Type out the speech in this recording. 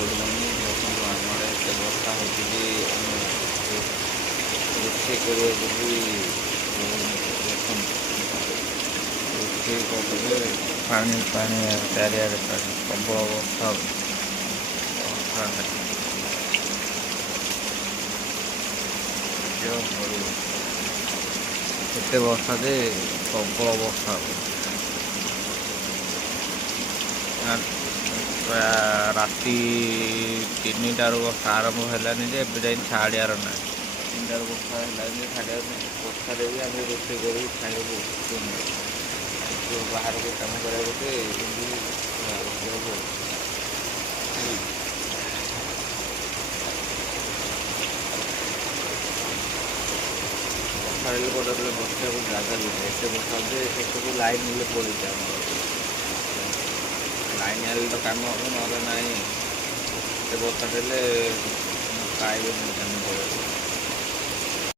good morning देखो आम एत वर्षा हो रोषे कर पानी पानी चारिआडे पानी प्रबल वर्षा एत वर्षा जे प्रबल वर्षा राति 3टार वर्षा आरंभ है जे जाए छाड़ियार ना 3टार वर्षा है छाड़ियार वर्षा भी आम रोषे कर खाइबू बाहर को कम करा ବର୍ଷା ଗୋଟେ ବସିବାକୁ ଜାଗା ବି ନାହିଁ ଏତେ ବର୍ଷା ଯେ ସେସବୁ ଲାଇନ୍ ହେଲେ ପଡ଼ିଛି ଆମର ଲାଇନ୍ ହେଲେ ତ କାମ ହେବ ନହେଲେ ନାହିଁ ଏତେ ବର୍ଷା ଦେଲେ ପାଇବେନି କାମ କରିବାକୁ